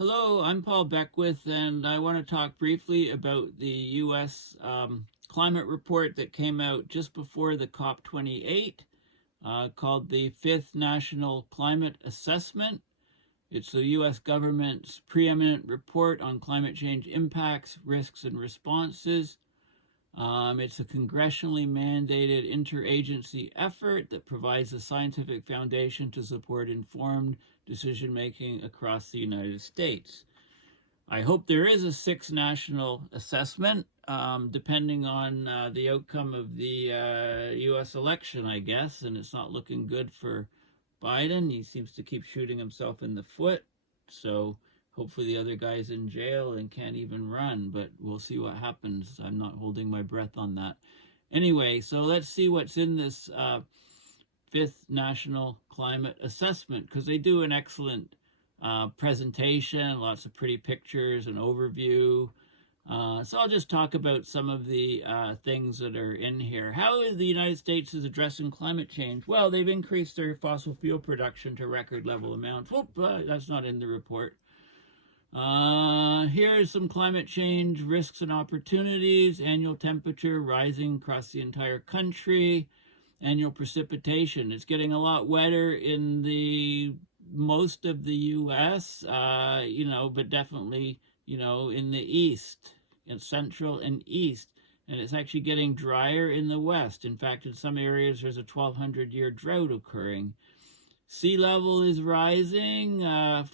Hello, I'm Paul Beckwith, and I want to talk briefly about the U.S. Climate report that came out just before the COP28, called the Fifth National Climate Assessment. It's the U.S. government's preeminent report on climate change impacts, risks, and responses. It's a congressionally mandated interagency effort that provides a scientific foundation to support informed decision making across the United States. I hope there is a sixth national assessment, depending on the outcome of the U.S. election, I guess, and it's not looking good for Biden. He seems to keep shooting himself in the foot, so hopefully the other guy's in jail and can't even run, but we'll see what happens. I'm not holding my breath on that. Anyway, so let's see what's in this Fifth National Climate Assessment, because they do an excellent presentation, lots of pretty pictures, an overview. So I'll just talk about some of the things that are in here. How is the United States is addressing climate change? Well, they've increased their fossil fuel production to record level amounts. Whoop, that's not in the report. Here's some climate change risks and opportunities. Annual temperature rising across the entire country. Annual precipitation. It's getting a lot wetter in the most of the U.S., but definitely, in the east, in central and east. And it's actually getting drier in the west. In fact, in some areas, there's a 1,200-year drought occurring. Sea level is rising. I'm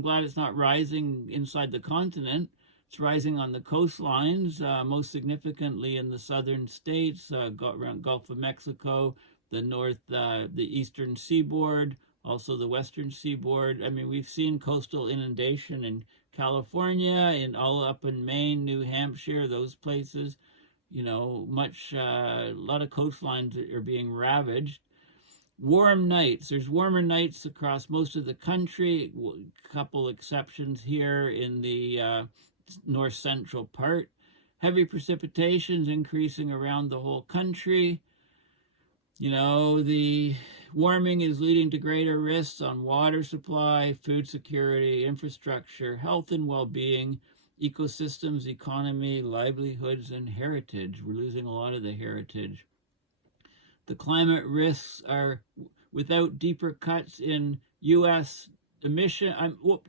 glad it's not rising inside the continent. It's rising on the coastlines, most significantly in the southern states, around Gulf of Mexico, the eastern seaboard, also the western seaboard. I mean, we've seen coastal inundation in California, all up in Maine, New Hampshire, those places. A lot of coastlines are being ravaged. Warm nights. There's warmer nights across most of the country. A couple exceptions here in the north central part. Heavy precipitations increasing around the whole country. The warming is leading to greater risks on water supply, food security, infrastructure, health and well-being, ecosystems, economy, livelihoods, and heritage. We're losing a lot of the heritage. The climate risks are, without deeper cuts in U.S.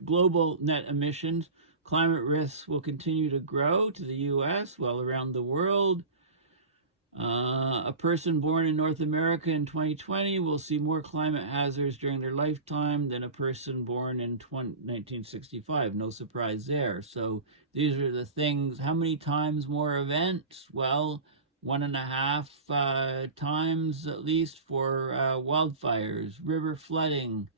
global net emissions, climate risks will continue to grow to the U.S., around the world. A person born in North America in 2020 will see more climate hazards during their lifetime than a person born in 1965. No surprise there. So these are the things. How many times more events? Well, 1.5 times at least for wildfires, river flooding,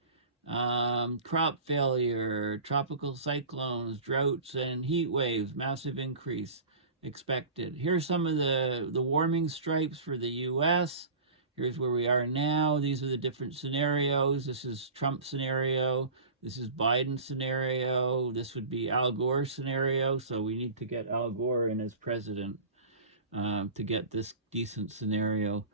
crop failure, tropical cyclones, droughts, and heat waves. Massive increase expected. Here's some of the warming stripes for the U.S. Here's where we are now. These are the different scenarios. This is Trump scenario. This is Biden scenario. This would be Al Gore scenario. So we need to get Al Gore in as president to get this decent scenario.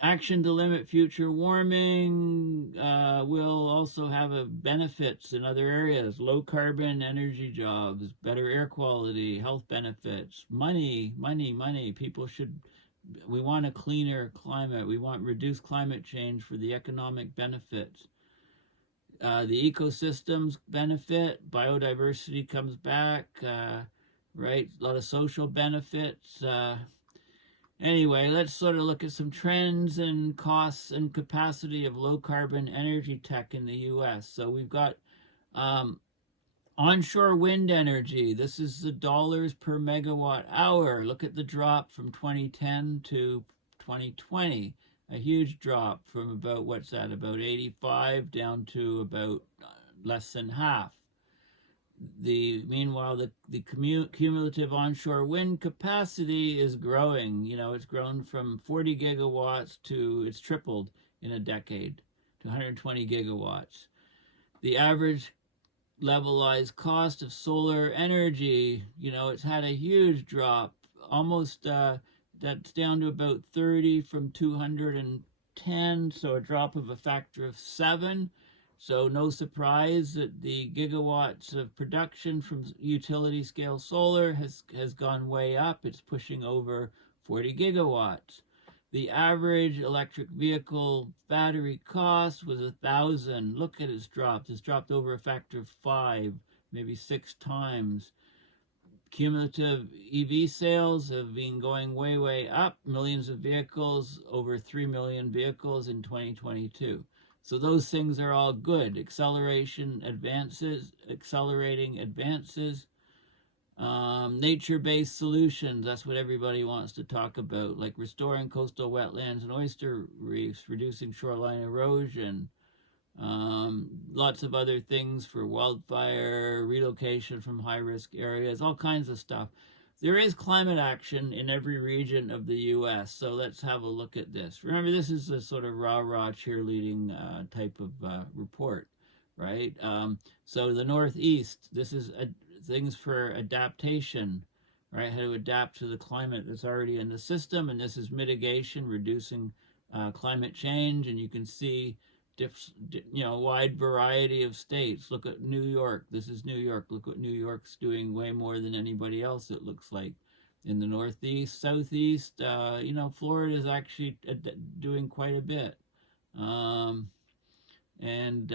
Action to limit future warming will also have benefits in other areas. Low carbon energy jobs, better air quality, health benefits, money. We want a cleaner climate. We want reduced climate change for the economic benefits. The ecosystems benefit, biodiversity comes back, right? A lot of social benefits. Anyway, let's sort of look at some trends and costs and capacity of low carbon energy tech in the U.S. So we've got onshore wind energy. This is the dollars per megawatt hour. Look at the drop from 2010 to 2020. A huge drop from about, about 85 down to about less than half. Meanwhile, the cumulative onshore wind capacity is growing. It's grown from 40 gigawatts it's tripled in a decade to 120 gigawatts. The average levelized cost of solar energy, it's had a huge drop, almost, that's down to about 30 from 210, so a drop of a factor of 7. So no surprise that the gigawatts of production from utility scale solar has gone way up. It's pushing over 40 gigawatts. The average electric vehicle battery cost was 1,000. Look at it's dropped. It's dropped over a factor of 5, maybe 6 times. Cumulative EV sales have been going way up. Millions of vehicles, over 3 million vehicles in 2022. So those things are all good. Accelerating advances. Nature-based solutions, that's what everybody wants to talk about, like restoring coastal wetlands and oyster reefs, reducing shoreline erosion, lots of other things for wildfire, relocation from high-risk areas, all kinds of stuff. There is climate action in every region of the U.S., so let's have a look at this. Remember, this is a sort of rah-rah cheerleading type of report, right? So the Northeast, this is things for adaptation, right? How to adapt to the climate that's already in the system, and this is mitigation, reducing climate change, and you can see wide variety of states. Look at New York. This is New York. Look what New York's doing, way more than anybody else, it looks like. In the Northeast, Southeast, Florida is actually doing quite a bit. And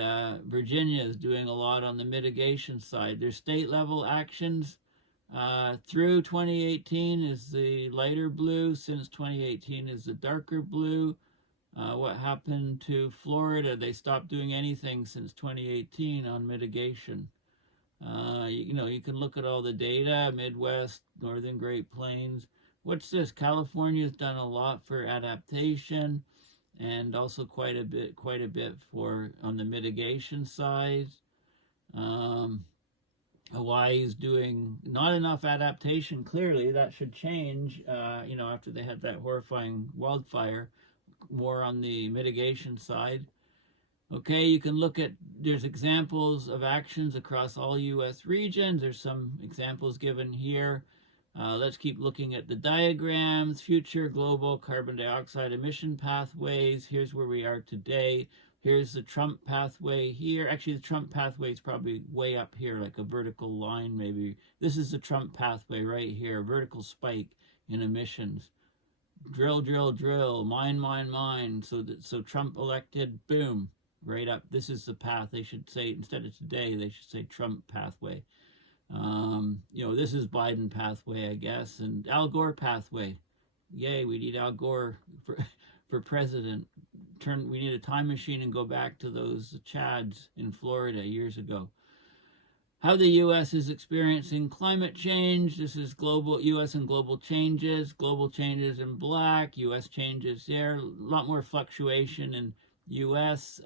Virginia is doing a lot on the mitigation side. There's state level actions through 2018 is the lighter blue. Since 2018 is the darker blue. What happened to Florida? They stopped doing anything since 2018 on mitigation. You can look at all the data, Midwest, Northern Great Plains. What's this? California's done a lot for adaptation, and also quite a bit for on the mitigation side. Hawaii's doing not enough adaptation. Clearly, that should change. After they had that horrifying wildfire, more on the mitigation side. Okay, you can look at, there's examples of actions across all U.S. regions. There's some examples given here. Let's keep looking at the diagrams. Future global carbon dioxide emission pathways. Here's where we are today. Here's the Trump pathway here. Actually, the Trump pathway is probably way up here, like a vertical line maybe. This is the Trump pathway right here, vertical spike in emissions. Drill, drill, drill, mine, mine, mine. So Trump elected, boom, right up. This is the path. They should say, instead of today, they should say Trump pathway. This is Biden pathway, I guess, and Al Gore pathway. Yay, we need Al Gore for president. We need a time machine and go back to those Chads in Florida years ago. How the U.S. is experiencing climate change. This is global U.S. and global changes. Global changes in black. U.S. changes there. A lot more fluctuation in U.S.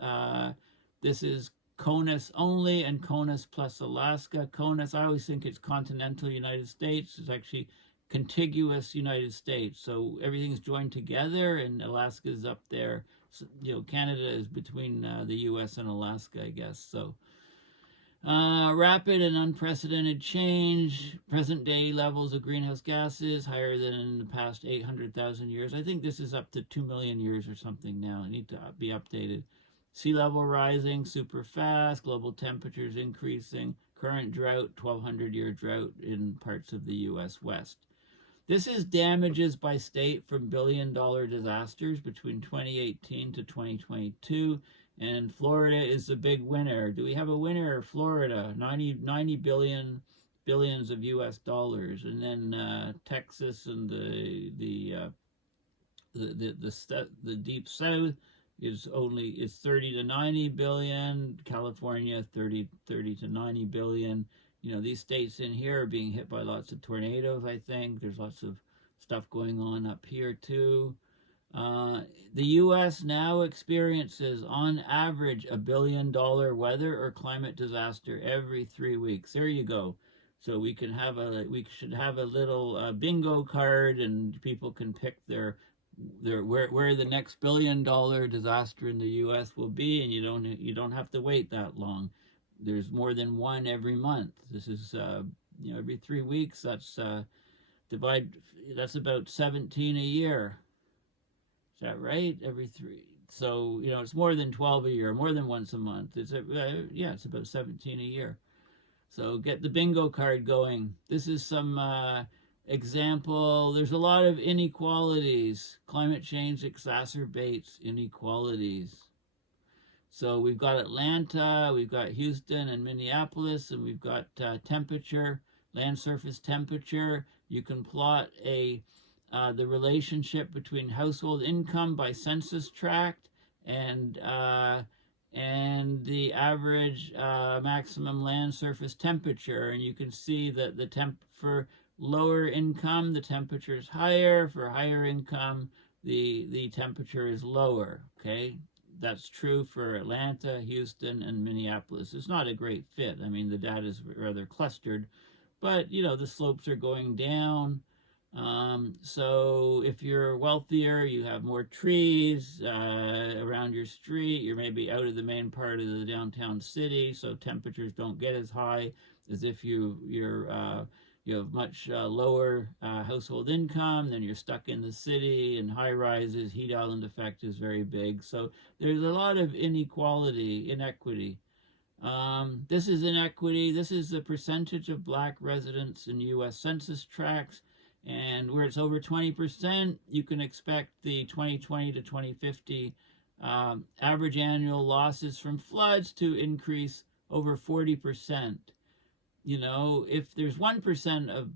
This is CONUS only and CONUS plus Alaska. CONUS, I always think it's continental United States. It's actually contiguous United States. So everything's joined together, and Alaska is up there. So, Canada is between the U.S. and Alaska, I guess. So. Rapid and unprecedented change, present day levels of greenhouse gases higher than in the past 800,000 years. I think this is up to 2 million years or something now. It needs to be updated. Sea level rising super fast, global temperatures increasing, current drought, 1,200-year drought in parts of the U.S. West. This is damages by state from billion-dollar disasters between 2018 to 2022. And Florida is the big winner. Do we have a winner? Florida, 90 billions of U.S. dollars, and then Texas and the deep south is 30 to 90 billion. California 30 to 90 billion. These states in here are being hit by lots of tornadoes. I think there's lots of stuff going on up here too. The U.S. now experiences, on average, $1 billion weather or climate disaster every 3 weeks. There you go. So we should have a little bingo card, and people can pick where the next $1 billion disaster in the U.S. will be, and you don't have to wait that long. There's more than one every month. This is every 3 weeks. That's about 17 a year. Is that right? Every So, it's more than 12 a year, more than once a month. Yeah, it's about 17 a year. So get the bingo card going. This is some example. There's a lot of inequalities. Climate change exacerbates inequalities. So we've got Atlanta, we've got Houston and Minneapolis, and we've got temperature, land surface temperature. You can plot the relationship between household income by census tract and the average maximum land surface temperature, and you can see that for lower income the temperature is higher. For higher income the temperature is lower. Okay, that's true for Atlanta, Houston, and Minneapolis. It's not a great fit. I mean, the data is rather clustered, but the slopes are going down. So if you're wealthier, you have more trees around your street. You're maybe out of the main part of the downtown city, so temperatures don't get as high as if you have much lower household income. Then you're stuck in the city and high rises. Heat island effect is very big. So there's a lot of inequity. This is inequity. This is the percentage of black residents in U.S. Census tracts. And where it's over 20%, you can expect the 2020 to 2050 average annual losses from floods to increase over 40%. If there's 1% of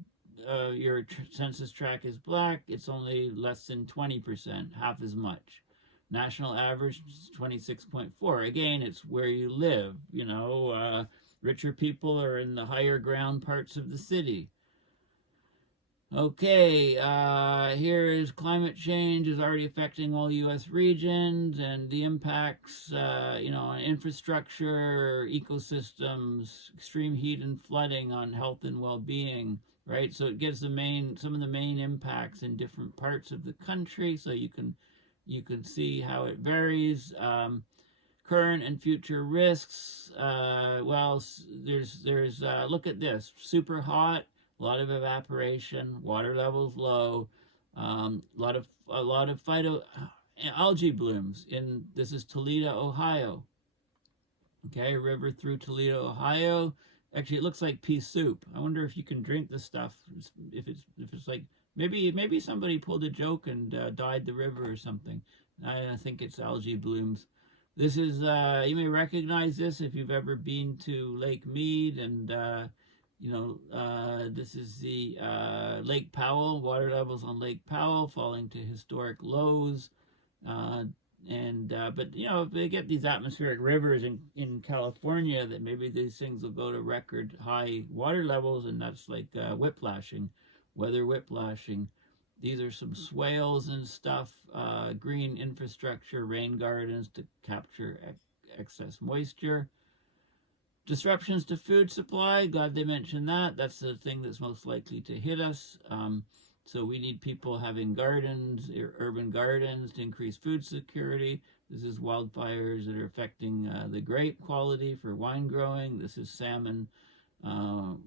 your census tract is black, it's only less than 20%, half as much. National average is 26.4. Again, it's where you live. Richer people are in the higher ground parts of the city. Okay, here is climate change is already affecting all U.S. regions, and the impacts, on infrastructure, ecosystems, extreme heat and flooding on health and well-being, right? So it gives some of the main impacts in different parts of the country, so you can see how it varies. Current and future risks. Well, there's look at this: super hot. A lot of evaporation, water levels low, a lot of algae blooms. This is Toledo, Ohio. Okay, a river through Toledo, Ohio. Actually, it looks like pea soup. I wonder if you can drink this stuff. If it's like maybe somebody pulled a joke and dyed the river or something. I think it's algae blooms. This is you may recognize this if you've ever been to Lake Mead, and this is the Lake Powell, water levels on Lake Powell falling to historic lows. But if they get these atmospheric rivers in California, that maybe these things will go to record high water levels, and that's like whiplashing, weather whiplashing. These are some swales and stuff, green infrastructure, rain gardens to capture excess moisture. Disruptions to food supply, glad they mentioned that. That's the thing that's most likely to hit us. So we need people having gardens, urban gardens, to increase food security. This is wildfires that are affecting the grape quality for wine growing. This is salmon.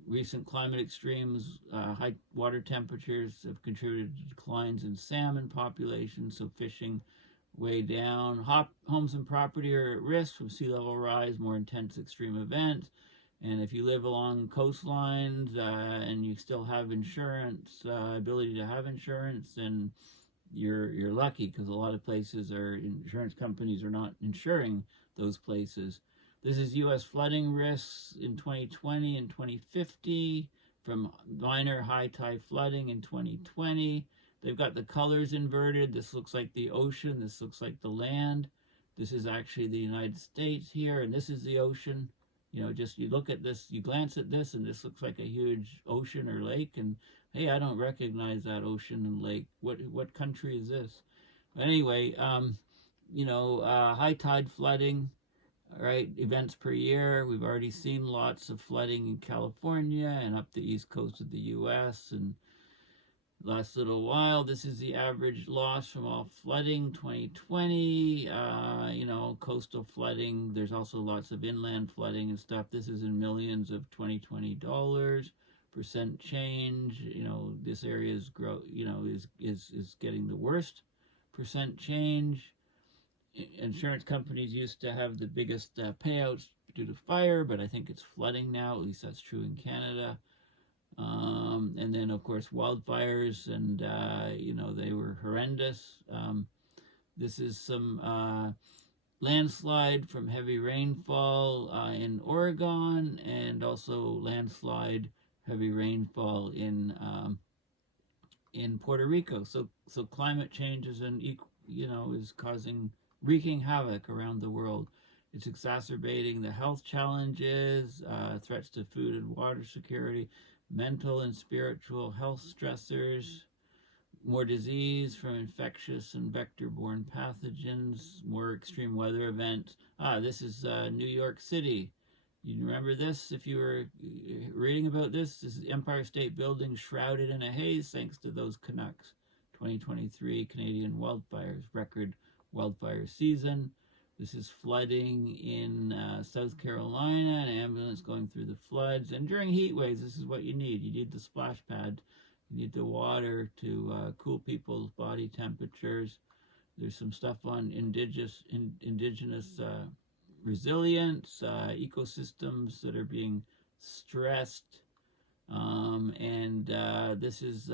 Recent climate extremes, high water temperatures have contributed to declines in salmon populations, so fishing way down. Homes and property are at risk from sea level rise, more intense extreme events. And if you live along coastlines and you still have insurance, ability to have insurance, then you're lucky, because a lot of places insurance companies are not insuring those places. This is U.S. flooding risks in 2020 and 2050 from minor high tide flooding in 2020. They've got the colors inverted. This looks like the ocean. This looks like the land. This is actually the United States here, and this is the ocean. Just you look at this, you glance at this, and this looks like a huge ocean or lake, and hey, I don't recognize that ocean and lake. What country is this? But anyway, high tide flooding, right? Events per year. We've already seen lots of flooding in California and up the east coast of the U.S. and last little while. This is the average loss from all flooding 2020. Coastal flooding. There's also lots of inland flooding and stuff. This is in millions of 2020 dollars. Percent change. This area is getting the worst percent change. insurance companies used to have the biggest payouts due to fire, but I think it's flooding now. At least that's true in Canada. And then, of course, wildfires, and they were horrendous. This is some landslide from heavy rainfall in Oregon, and also landslide, heavy rainfall in Puerto Rico. So climate change is is causing, wreaking havoc around the world. It's exacerbating the health challenges, threats to food and water security, mental and spiritual health stressors, more disease from infectious and vector-borne pathogens, more extreme weather events. This is New York City. You remember this if you were reading about this? This is Empire State Building shrouded in a haze thanks to those Canucks. 2023 Canadian wildfires, record wildfire season. This is flooding in South Carolina, an ambulance going through the floods. And during heat waves, this is what you need. You need the splash pad. You need the water to cool people's body temperatures. There's some stuff on indigenous resilience, ecosystems that are being stressed. This is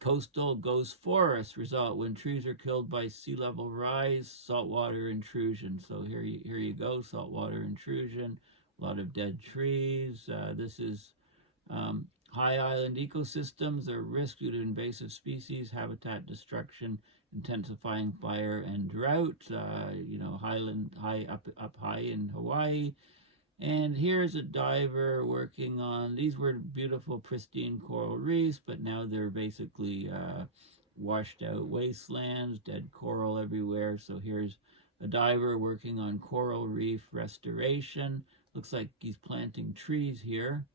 coastal ghost forest result when trees are killed by sea level rise, saltwater intrusion. So here you go, saltwater intrusion, a lot of dead trees. This is high island ecosystems are risk due to invasive species, habitat destruction, intensifying fire and drought. Up high in Hawaii. And here's a diver working on, these were beautiful, pristine coral reefs, but now they're basically washed out wastelands, dead coral everywhere. So here's a diver working on coral reef restoration. Looks like he's planting trees here.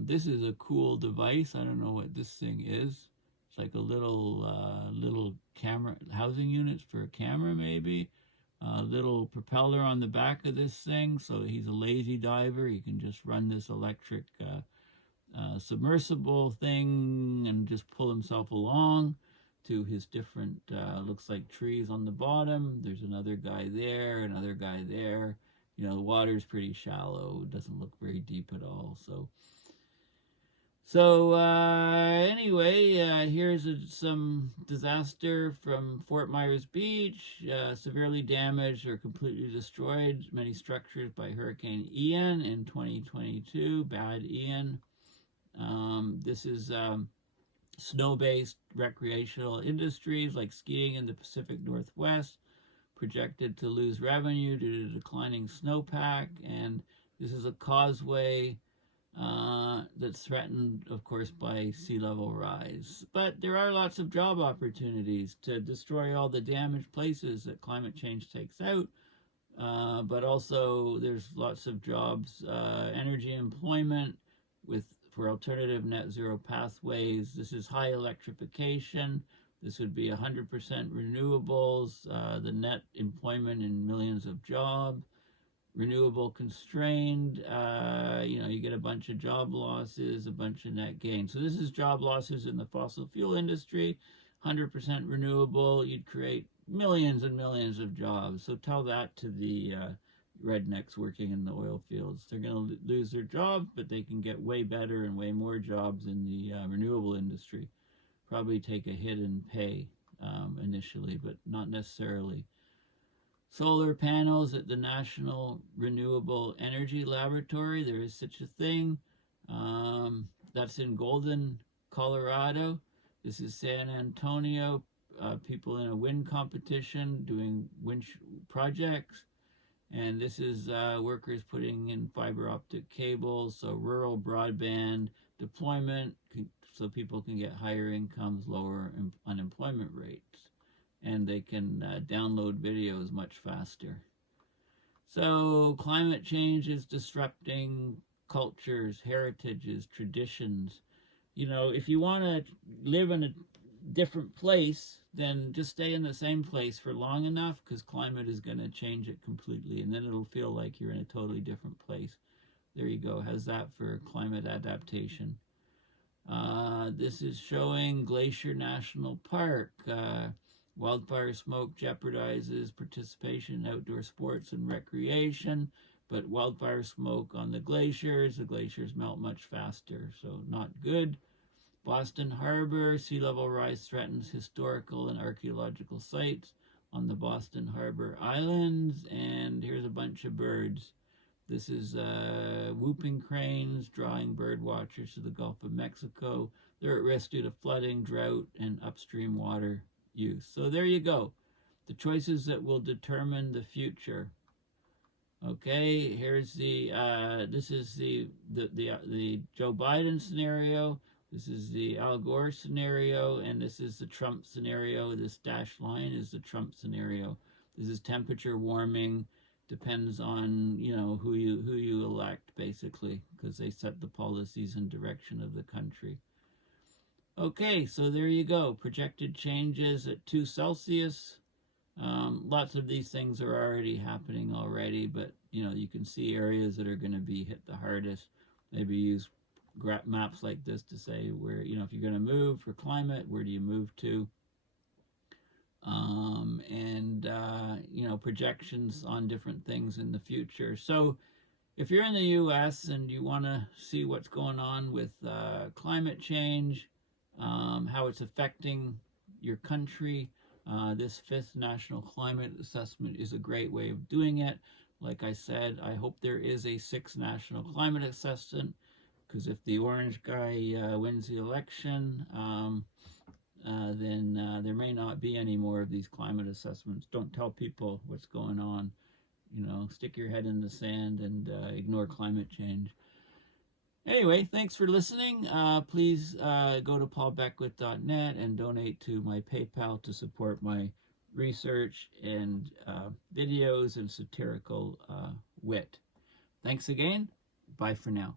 This is a cool device. I don't know what this thing is. It's like a little camera, housing units for a camera maybe. Little propeller on the back of this thing, so he's a lazy diver. He can just run this electric submersible thing and just pull himself along to his different, looks like trees on the bottom. There's another guy there, another guy there. The water's pretty shallow. It doesn't look very deep at all. Anyway, here's some disaster from Fort Myers Beach. Severely damaged or completely destroyed many structures by Hurricane Ian in 2022. Bad Ian. This is snow-based recreational industries like skiing in the Pacific Northwest, projected to lose revenue due to declining snowpack. And this is a causeway that's threatened, of course, by sea level rise. But there are lots of job opportunities to destroy all the damaged places that climate change takes out. But also there's lots of jobs, energy employment for alternative net zero pathways. This is high electrification. This would be 100% renewables, the net employment in millions of jobs. Renewable constrained, you get a bunch of job losses, a bunch of net gain. So this is job losses in the fossil fuel industry. 100% renewable, you'd create millions and millions of jobs. So tell that to the rednecks working in the oil fields. They're going to lose their jobs, but they can get way better and way more jobs in the renewable industry. Probably take a hit in pay initially, but not necessarily. Solar panels at the National Renewable Energy Laboratory. There is such a thing. That's in Golden, Colorado. This is San Antonio. People in a wind competition doing wind projects. And this is workers putting in fiber optic cables. So rural broadband deployment so people can get higher incomes, lower unemployment rates. And they can download videos much faster. So climate change is disrupting cultures, heritages, traditions. If you want to live in a different place, then just stay in the same place for long enough, because climate is going to change it completely, and then it'll feel like you're in a totally different place. There you go. How's that for climate adaptation? This is showing Glacier National Park. Wildfire smoke jeopardizes participation in outdoor sports and recreation, but wildfire smoke on the glaciers melt much faster, so not good. Boston Harbor, sea level rise threatens historical and archaeological sites on the Boston Harbor Islands. And here's a bunch of birds. This is whooping cranes drawing bird watchers to the Gulf of Mexico. They're at risk due to flooding, drought, and upstream water use. So there you go. The choices that will determine the future. Okay, here's the this is the Joe Biden scenario. This is the Al Gore scenario, and this is the Trump scenario. This dashed line is the Trump scenario. This is temperature warming. Depends on, you know, who you elect, basically, because they set the policies and direction of the country. Okay, so there you go. Projected changes at 2 Celsius. Lots of these things are already happening already, but, you know, you can see areas that are going to be hit the hardest. Maybe use maps like this to say where, you know, if you're going to move for climate, where do you move to? You know, projections on different things in the future. So if you're in the US and you want to see what's going on with climate change, how it's affecting your country, this 5th National Climate Assessment is a great way of doing it. Like I said, I hope there is a 6th National Climate Assessment, because if the orange guy wins the election, then there may not be any more of these climate assessments. Don't tell people what's going on. You know, stick your head in the sand and ignore climate change. Anyway, thanks for listening. Please go to paulbeckwith.net and donate to my PayPal to support my research and videos and satirical wit. Thanks again. Bye for now.